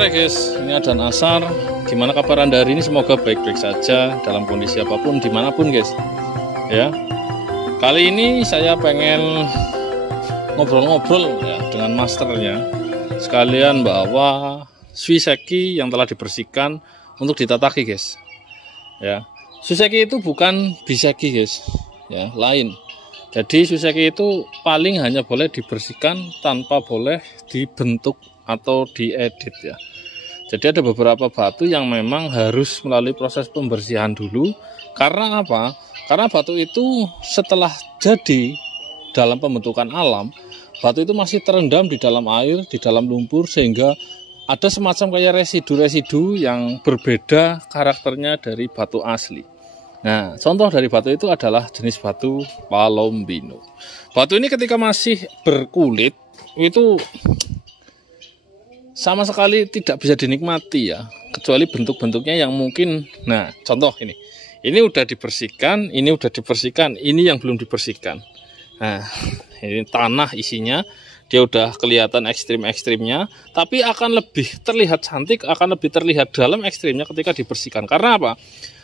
sore guys, ini Adzan Asar. Gimana kabar Anda hari ini? Semoga baik-baik saja dalam kondisi apapun, dimanapun guys. Ya, kali ini saya pengen ngobrol-ngobrol ya dengan masternya, sekalian bawa Swiseki yang telah dibersihkan untuk ditataki guys. Ya, Swiseki itu bukan biseki guys, ya lain. Jadi Swiseki itu paling hanya boleh dibersihkan tanpa boleh dibentuk atau diedit ya. Jadi ada beberapa batu yang memang harus melalui proses pembersihan dulu. Karena apa? Karena batu itu setelah jadi dalam pembentukan alam, batu itu masih terendam di dalam air, di dalam lumpur, sehingga ada semacam kayak residu-residu yang berbeda karakternya dari batu asli. Nah, contoh dari batu itu adalah jenis batu Palombino. Batu ini ketika masih berkulit itu sama sekali tidak bisa dinikmati ya, kecuali bentuk-bentuknya yang mungkin. Nah, contoh ini udah dibersihkan, ini udah dibersihkan, ini yang belum dibersihkan. Nah, ini tanah isinya, dia udah kelihatan ekstrim-ekstrimnya, tapi akan lebih terlihat cantik, akan lebih terlihat dalam ekstrimnya ketika dibersihkan. Karena apa?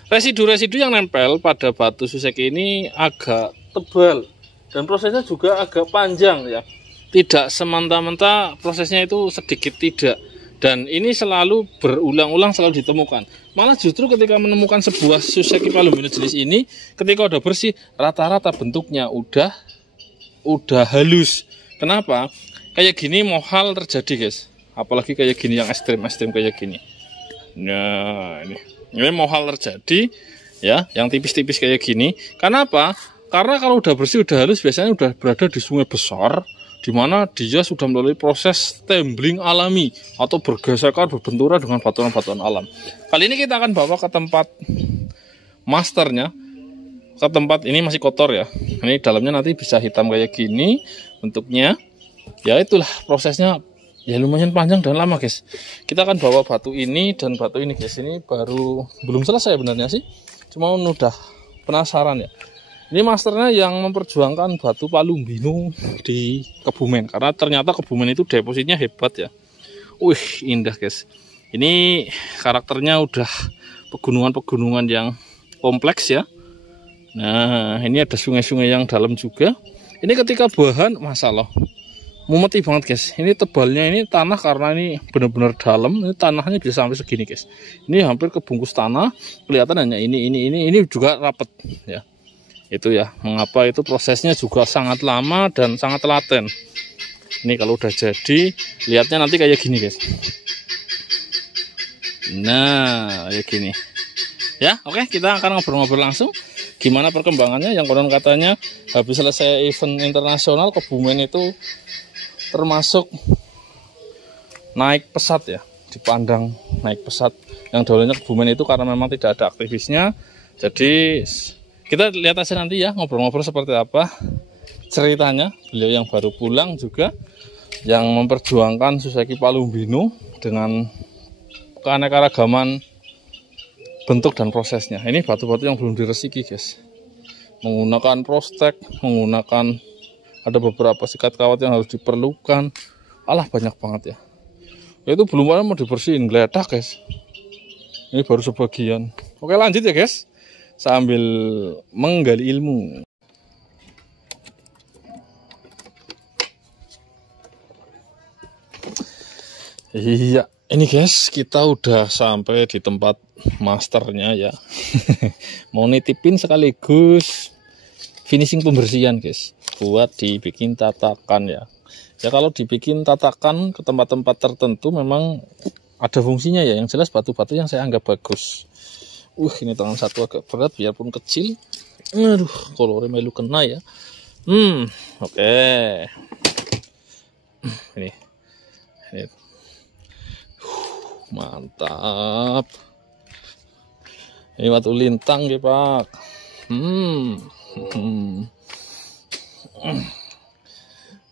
Residu-residu yang nempel pada batu Swiseki ini agak tebal dan prosesnya juga agak panjang ya. Tidak semata-mata prosesnya itu sedikit, tidak. Dan ini selalu berulang-ulang, selalu ditemukan. Malah justru ketika menemukan sebuah Swiseki Palombino jenis ini, ketika udah bersih, rata-rata bentuknya udah halus. Kenapa? Kayak gini mohal terjadi guys. Apalagi kayak gini yang ekstrim-ekstrim kayak gini. Nah, ini mohal terjadi ya, yang tipis-tipis kayak gini. Kenapa? Karena kalau udah bersih, udah halus, biasanya udah berada di sungai besar, di mana dia sudah melalui proses tumbling alami atau bergesekan, berbenturan dengan batuan-batuan alam. Kali ini kita akan bawa ke tempat masternya, ke tempat ini masih kotor ya. Ini dalamnya nanti bisa hitam kayak gini bentuknya. Ya itulah prosesnya, ya lumayan panjang dan lama guys. Kita akan bawa batu ini dan batu ini guys. Ini baru belum selesai sebenarnya sih, cuma udah penasaran ya. Ini masternya yang memperjuangkan batu Palombino di Kebumen, karena ternyata Kebumen itu depositnya hebat ya. Wih, indah guys. Ini karakternya udah pegunungan-pegunungan yang kompleks ya. Nah, ini ada sungai-sungai yang dalam juga. Ini ketika bahan, masalah mumeti banget guys. Ini tebalnya, ini tanah karena ini benar-benar dalam. Ini tanahnya bisa sampai segini guys. Ini hampir kebungkus tanah. Kelihatan hanya ini juga rapet ya. Itu ya, mengapa itu prosesnya juga sangat lama dan sangat telaten. Ini kalau udah jadi, lihatnya nanti kayak gini guys. Nah, kayak gini. Ya, oke, kita akan ngobrol-ngobrol langsung. Gimana perkembangannya? Yang konon katanya habis selesai event internasional, Kebumen itu termasuk naik pesat ya. Dipandang naik pesat. Yang dulunya Kebumen itu karena memang tidak ada aktivisnya. Jadi kita lihat aja nanti ya, ngobrol-ngobrol seperti apa ceritanya. Beliau yang baru pulang juga, yang memperjuangkan Swiseki Palombino dengan keanekaragaman bentuk dan prosesnya. Ini batu-batu yang belum diresiki guys, menggunakan prostek, menggunakan ada beberapa sikat kawat yang harus diperlukan. Alah, banyak banget ya. Itu belum ada mau dibersihin, geledak guys. Ini baru sebagian. Oke, lanjut ya guys, sambil menggali ilmu. Iya, ini guys, kita udah sampai di tempat masternya ya. Mau nitipin sekaligus finishing pembersihan guys, buat dibikin tatakan ya. Ya kalau dibikin tatakan ke tempat-tempat tertentu memang ada fungsinya ya. Yang jelas batu-batu yang saya anggap bagus. Ini tangan satu agak berat biarpun kecil. Aduh, kolornya melu kena ya. Oke. Ini. Mantap. Ini batu lintang ya, Pak.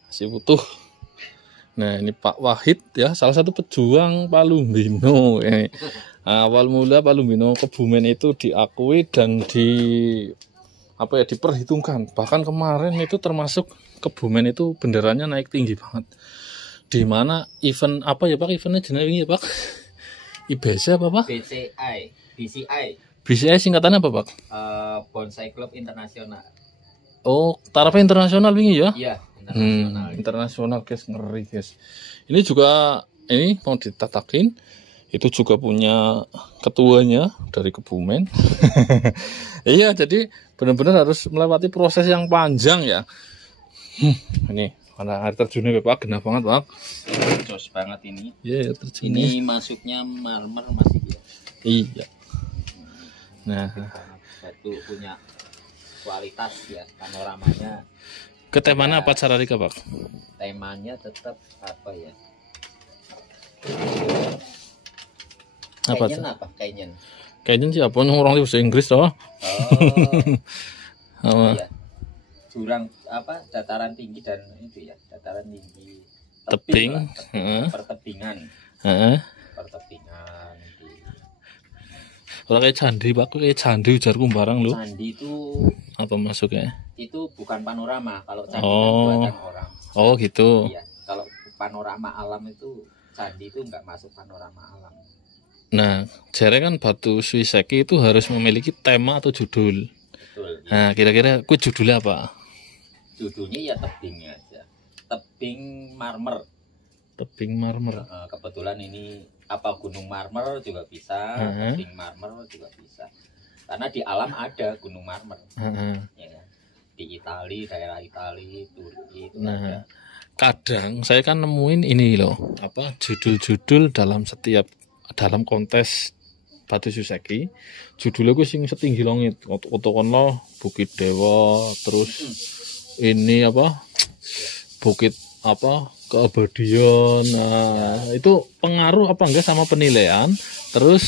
Masih butuh. Nah, ini Pak Wahid ya, salah satu pejuang Palombino. Awal mula Palombino Kebumen itu diakui dan diperhitungkan. Bahkan kemarin itu termasuk Kebumen itu benderanya naik tinggi banget. di mana event apa ya Pak? Eventnya jenis ini ya Pak? IBC apa Pak? BCI singkatannya apa Pak? Bonsai Club Internasional. Oh, tarafnya internasional ini ya? Iya, internasional. Internasional guys, ngeri guys. Ini juga ini mau ditatakin. Itu juga punya ketuanya dari Kebumen. Iya, jadi benar-benar harus melewati proses yang panjang ya. Ini mana air terjunnya Pak, genah banget Pak. Jos banget ini. Iya, terjunnya. Ini masuknya marmer masih ya. Iya. Nah, batu punya kualitas ya, panoramanya. ke temanya apa cara Rika Pak? Temanya tetap apa ya? Apa? Kayaknya siapa orang bahasa Inggris toh? Oh. Iya. Jurang apa? Dataran tinggi dan itu ya, dataran tinggi. Tebing. Pertebingan. Pertebingan. Kalau kayak candi Pak, kayak candi ujarku barang lu. Candi itu apa masuknya? Itu bukan panorama, kalau candi kan buatan orang. Oh gitu. Iya, kalau panorama alam itu candi itu enggak masuk panorama alam. Nah, jare kan batu Swiseki itu harus memiliki tema atau judul. Betul. Ya. Nah, kira-kira ku judulnya apa? Judulnya ya tebing aja. Tebing marmer. Tebing marmer. Kebetulan ini apa Gunung Marmer juga bisa, tebing marmer juga bisa. Karena di alam ada Gunung Marmer. Ya, di Itali, daerah Itali, Turki itu ada. Kadang saya kan nemuin ini loh, apa judul-judul dalam kontes batu Swiseki, judulnya gue sing setinggi langit, otokono Bukit Dewa, terus ini apa bukit apa keabadian. Nah, itu pengaruh apa enggak sama penilaian? Terus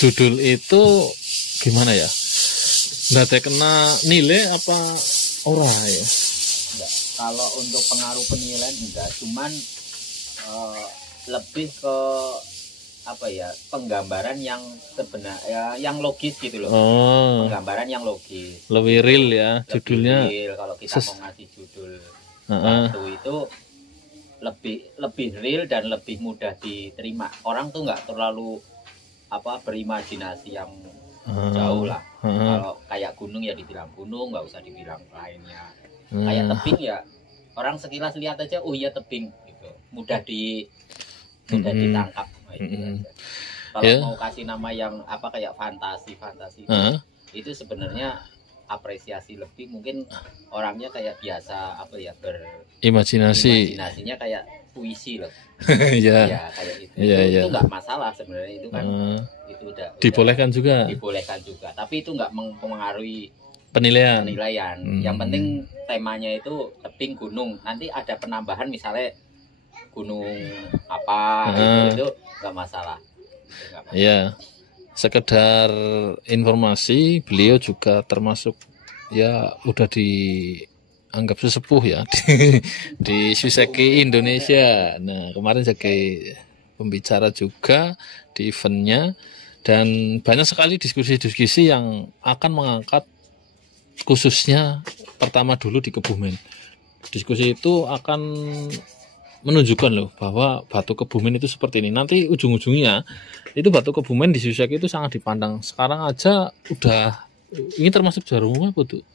judul itu gimana ya? Nggak kena nilai apa ora ya? Enggak. Kalau untuk pengaruh penilaian enggak, cuman lebih ke apa ya, penggambaran yang sebenarnya yang logis gitu loh. Penggambaran yang logis. Lebih real ya judulnya. Real. Kalau kita mau ngasih judul batu itu lebih real dan lebih mudah diterima. Orang tuh nggak terlalu apa berimajinasi yang jauh lah. Kalau kayak gunung ya dibilang gunung, nggak usah dibilang lainnya. Kayak tebing ya orang sekilas lihat aja, oh iya tebing gitu. Mudah ditangkap. Kalau mau kasih nama yang apa kayak fantasi itu sebenarnya apresiasi lebih, mungkin orangnya kayak biasa apa ya imajinasinya kayak puisi loh. Ya kayak itu. Itu nggak masalah sebenarnya, itu kan itu udah dibolehkan juga. Tapi itu nggak mempengaruhi penilaian. Yang penting temanya itu tebing gunung. Nanti ada penambahan misalnya gunung apa itu nggak masalah. Iya, sekedar informasi, beliau juga termasuk ya udah dianggap sesepuh ya di Swiseki Indonesia. Nah, kemarin sebagai pembicara juga di eventnya, dan banyak sekali diskusi-diskusi yang akan mengangkat khususnya pertama dulu di Kebumen. Diskusi itu akan menunjukkan loh bahwa batu Kebumen itu seperti ini. Nanti ujung-ujungnya itu batu Kebumen di Swiseki itu sangat dipandang. Sekarang aja udah ini termasuk juara umum apa tuh?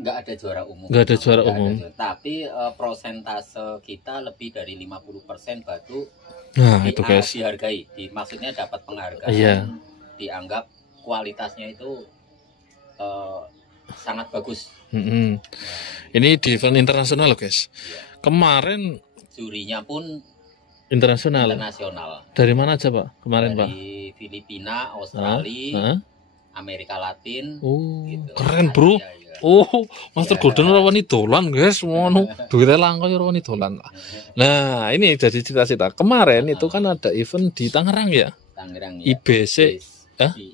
Nggak ada juara umum. Nggak ada juara umum. Tapi prosentase kita lebih dari 50% batu itu guys dihargai. Maksudnya dapat penghargaan. Iya. Dianggap kualitasnya itu sangat bagus. Ini di event internasional loh guys. Iya. Kemarin jurinya pun internasional. Dari mana aja Pak kemarin Pak? Dari Filipina, Australia, Amerika Latin. Gitu. Keren bro. Iya. Master Golden rawani dolan guys, ngono. Duitnya langka ya rawani dolan. Nah ini jadi cita-cita. Kemarin itu kan ada event di Tangerang ya. Tangerang ya. IBC.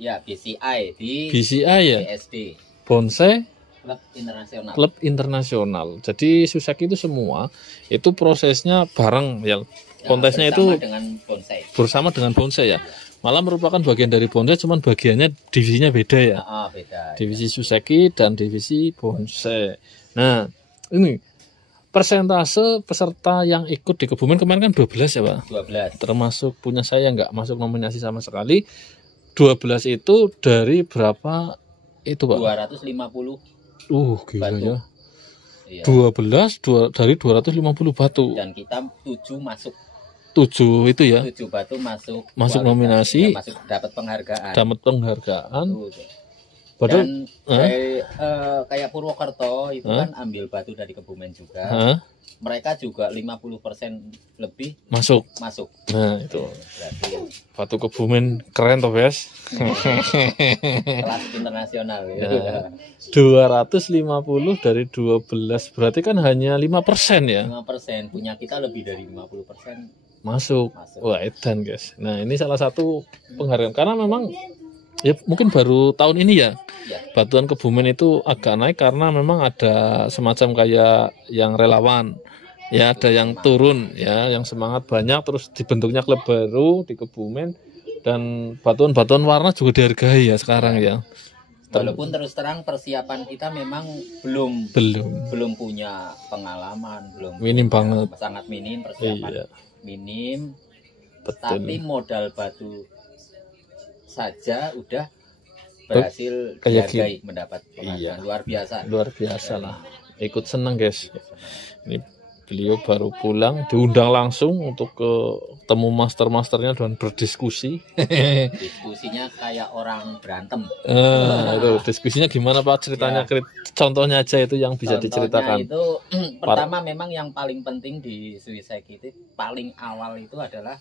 Ya BCI di BCI ya. BSD. Bonsai Klub internasional. Jadi Swiseki itu semua itu prosesnya bareng ya. Kontesnya itu bersama dengan bonsai ya. Malah merupakan bagian dari bonsai, cuman bagiannya divisinya beda ya. Beda. Divisi Swiseki dan divisi bonsai. Nah, ini persentase peserta yang ikut di Kebumen kemarin kan 12 ya Pak? 12. Termasuk punya saya nggak masuk nominasi sama sekali. 12 itu dari berapa itu Pak? 250 Gila batu. ya. Iya. 12 dari 250 batu. Dan kita 7 masuk. 7 itu ya. 7 batu masuk nominasi. Ya, masuk dapat penghargaan. Dapat penghargaan. Dan kayak Purwokerto itu kan ambil batu dari Kebumen juga. Mereka juga 50% lebih masuk. Nah, itu. Berarti batu Kebumen keren toh, Bes. Kelas internasional ya. 250 dari 12 berarti kan hanya 5% ya. 5%, punya kita lebih dari 50% masuk. Wah, edan, guys. Nah, ini salah satu penghargaan karena memang ya mungkin baru tahun ini ya. Batuan Kebumen itu agak naik karena memang ada semacam kayak yang relawan. Ya, ada yang turun ya, yang semangat banyak terus dibentuknya klub baru di Kebumen dan batuan-batuan warna juga dihargai ya sekarang ya. Walaupun terus terang persiapan kita memang belum punya pengalaman, minim banget. Sangat minim persiapan. Iya. Minim. Betul. Tapi modal batu saja udah berhasil dihargai, mendapat penghargaan. Luar biasa lah. Ikut senang guys. Ini beliau baru pulang, diundang langsung untuk ketemu masternya dan berdiskusi. Diskusinya kayak orang berantem. Itu diskusinya gimana Pak ceritanya? Ya. Contohnya aja itu yang bisa diceritakan. Itu pertama memang yang paling penting di Suiseki itu paling awal itu adalah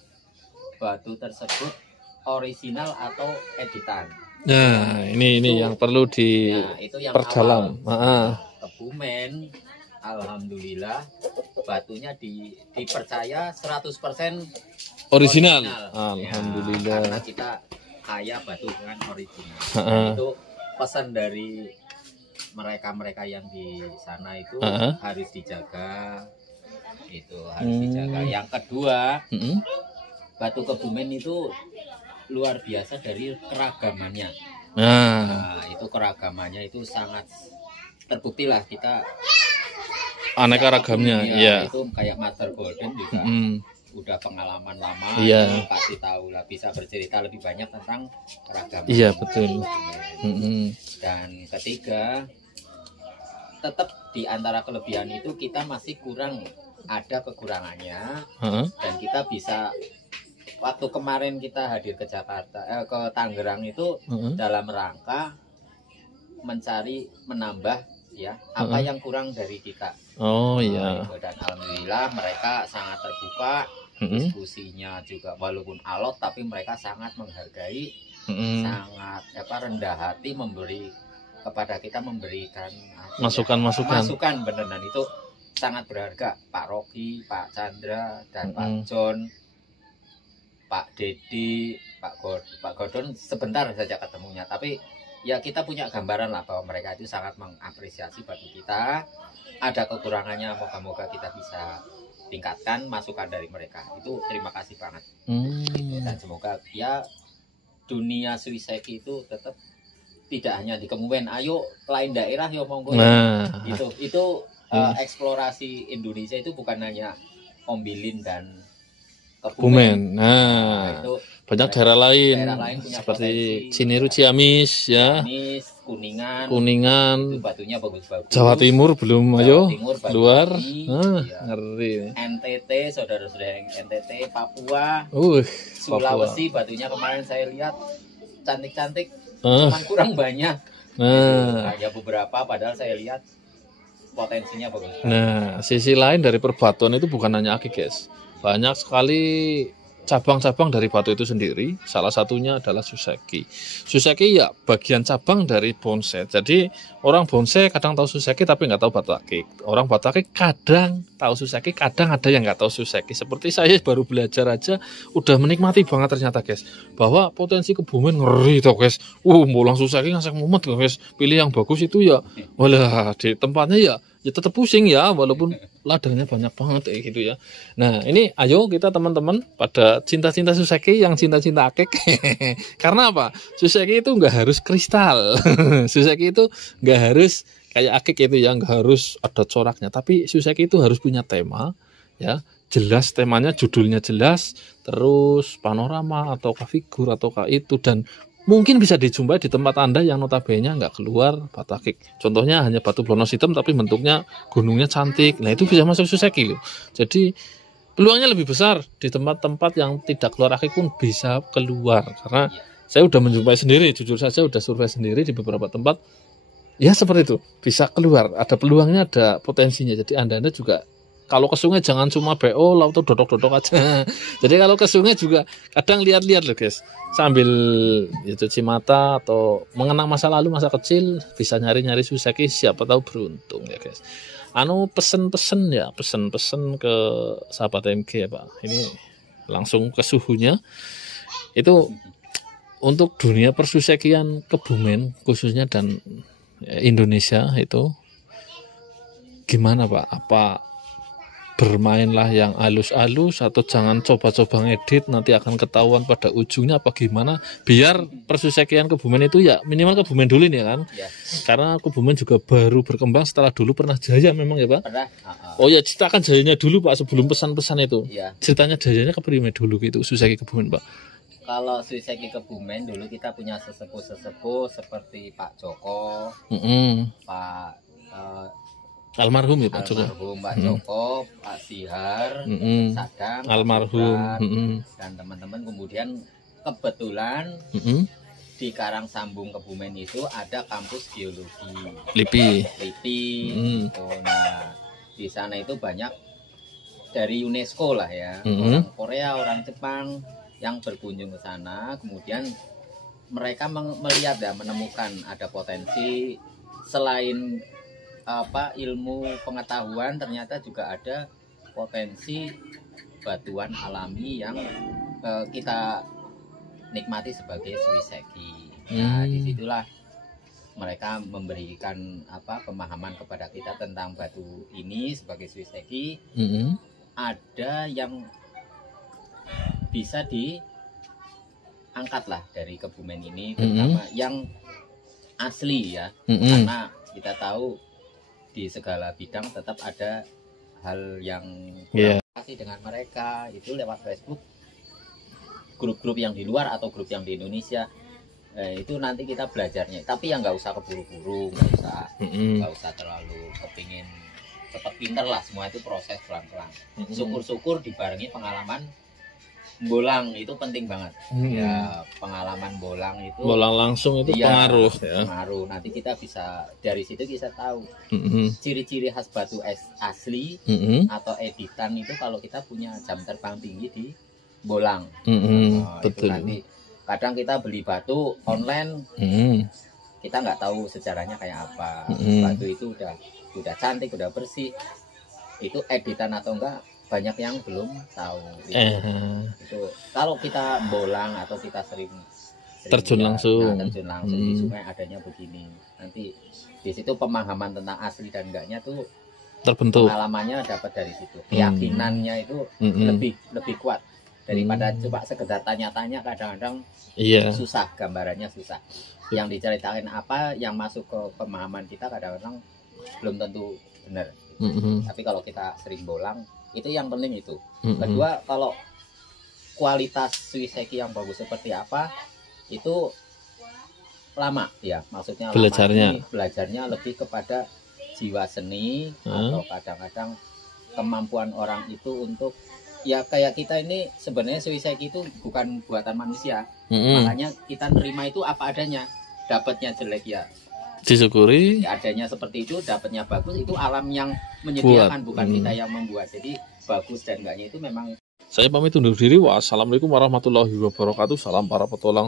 batu tersebut original atau editan. Nah, ini yang perlu diperdalam. Kebumen, alhamdulillah batunya dipercaya 100% original. Alhamdulillah. Ya, karena kita kaya batu dengan original. Itu pesan dari mereka yang di sana itu harus dijaga. Itu harus dijaga. Yang kedua, batu Kebumen itu luar biasa dari keragamannya. Nah, itu keragamannya itu sangat terbukti lah kita aneka ragamnya. Iya. Itu kayak Master Golden juga udah pengalaman lama. Iya. Pasti tahu lah, bisa bercerita lebih banyak tentang keragaman. Iya betul. Dan ketiga, tetap di antara kelebihan itu kita masih kurang, ada kekurangannya. Dan kita bisa, waktu kemarin kita hadir ke Jakarta, ke Tangerang itu dalam rangka mencari, menambah ya apa yang kurang dari kita. Oh iya. Dan alhamdulillah mereka sangat terbuka, diskusinya juga walaupun alot tapi mereka sangat menghargai, sangat rendah hati memberi kepada kita, memberikan masukan beneran itu sangat berharga. Pak Rocky, Pak Chandra dan Pak John, Pak Dedi, Pak Gordon sebentar saja ketemunya, tapi ya kita punya gambaran lah bahwa mereka itu sangat mengapresiasi batu kita. Ada kekurangannya, moga-moga kita bisa tingkatkan, masukan dari mereka. Itu terima kasih banget. Dan semoga ya dunia Suiseki itu tetap tidak hanya di Kebumen. Ayo lain daerah yo monggo. Nah, itu eksplorasi Indonesia itu bukan hanya Ombilin dan Kebumen. Nah, itu banyak daerah lain seperti Cineru, Ciamis ya. Ciamis, Kuningan. Batunya bagus-bagus. Jawa Timur belum, luar. Ngeri. NTT, saudara-saudara NTT, Papua, Sulawesi, batunya kemarin saya lihat cantik-cantik, cuma kurang banyak. Hanya beberapa, padahal saya lihat potensinya bagus. Nah, sisi lain dari perbatuan itu bukan hanya akik, guys. Banyak sekali cabang-cabang dari batu itu sendiri. Salah satunya adalah Suseki. Suseki ya bagian cabang dari bonsai. Jadi orang bonsai kadang tahu Suseki tapi nggak tahu batu akik. Orang batu akik kadang tahu Suseki, kadang ada yang nggak tahu Suseki. Seperti saya baru belajar aja udah menikmati banget ternyata guys. Bahwa potensi Kebumen ngeri tuh guys. Mulang Suseki ngasih mumet guys. Pilih yang bagus itu ya. Walah di tempatnya ya tetap pusing ya, walaupun ladangnya banyak banget gitu ya. Nah ini ayo kita teman-teman pada cinta-cinta Suseki yang cinta-cinta akik. Karena apa? Suseki itu nggak harus kristal. Suseki itu nggak harus kayak akik itu ya nggak harus ada coraknya, tapi Suiseki itu harus punya tema ya, jelas temanya, judulnya jelas, terus panorama atau figur atau itu, dan mungkin bisa dijumpai di tempat Anda yang notabene nggak keluar batu akik. Contohnya hanya batu blonos hitam tapi bentuknya gunungnya cantik. Nah, itu bisa masuk Suiseki loh. Jadi peluangnya lebih besar di tempat-tempat yang tidak keluar akik pun bisa keluar. Karena saya udah menjumpai sendiri, jujur saja udah survei sendiri di beberapa tempat. Ya seperti itu, bisa keluar. Ada peluangnya, ada potensinya. Jadi Anda juga kalau ke sungai jangan cuma BO lalu tuh dodok-dodok aja. Jadi kalau ke sungai juga kadang lihat-lihat loh guys, sambil ya, cuci mata atau mengenang masa lalu, masa kecil, bisa nyari-nyari Suiseki, siapa tahu beruntung ya guys. Pesen-pesen ya, pesen-pesen ke sahabat MG ya Pak. Ini langsung ke suhunya. Itu untuk dunia persuisekian Kebumen khususnya dan Indonesia itu gimana Pak? Apa bermainlah yang halus-halus atau jangan coba-coba ngedit, nanti akan ketahuan pada ujungnya apa gimana, biar persuisekian Kebumen itu ya minimal Kebumen dulu nih kan ya. Karena Kebumen juga baru berkembang setelah dulu pernah jaya memang ya Pak. Pernah. Oh ya, ceritakan jayanya dulu Pak sebelum pesan-pesan itu ya. Ceritanya jayanya keprimen dulu gitu Suiseki Kebumen Pak. Kalau Suiseki Kebumen dulu kita punya sesepuh-sesepuh seperti Pak Joko, Pak almarhum ya Pak Joko. Almarhum Pak Joko, Pak Sihar, Sadam, almarhum, dan teman-teman. Kemudian kebetulan di Karangsambung Kebumen itu ada kampus geologi LIPI. Nah, di sana itu banyak dari UNESCO lah ya, orang Korea, orang Jepang yang berkunjung ke sana. Kemudian mereka melihat ya, menemukan ada potensi selain ilmu pengetahuan, ternyata juga ada potensi batuan alami yang kita nikmati sebagai Suiseki. Nah, disitulah mereka memberikan pemahaman kepada kita tentang batu ini sebagai Suiseki. Ada yang bisa diangkat lah dari Kebumen ini, terutama yang asli ya, karena kita tahu di segala bidang tetap ada hal yang komunikasi dengan mereka itu lewat Facebook, grup-grup yang di luar atau grup yang di Indonesia. Itu nanti kita belajarnya, tapi yang nggak usah keburu-buru, nggak usah terlalu kepingin cepat pinter lah, semua itu proses pelan-pelan. Syukur-syukur dibarengi pengalaman bolang, itu penting banget. Ya, pengalaman bolang langsung itu pengaruh ya. Pengaruh. Nanti kita bisa dari situ kita tahu ciri-ciri khas batu asli atau editan itu kalau kita punya jam terbang tinggi di bolang. Betul. Itu nanti kadang kita beli batu online, kita nggak tahu sejarahnya kayak apa. Batu itu udah cantik, udah bersih, itu editan atau enggak, banyak yang belum tahu itu. Kalau kita bolang atau kita sering terjun langsung di sungai adanya begini, nanti di situ pemahaman tentang asli dan enggaknya tuh terbentuk, pengalamannya dapat dari situ, keyakinannya itu lebih kuat daripada coba sekedar tanya-tanya. Kadang-kadang susah, gambarannya susah, yang diceritakan apa yang masuk ke pemahaman kita kadang-kadang belum tentu benar. Tapi kalau kita sering bolang, itu yang penting itu. Kedua, kalau kualitas Suiseki yang bagus seperti apa, itu lama ya, maksudnya belajarnya lebih kepada jiwa seni, atau kadang-kadang kemampuan orang itu untuk ya, kayak kita ini sebenarnya Suiseki itu bukan buatan manusia. Makanya kita nerima itu apa adanya, dapatnya jelek ya disyukuri, ya, adanya seperti itu, dapatnya bagus, itu alam yang menyediakan, bukan kita yang membuat. Jadi bagus dan enggaknya itu memang. Saya pamit undur diri. Wassalamualaikum warahmatullahi wabarakatuh. Salam para petualang.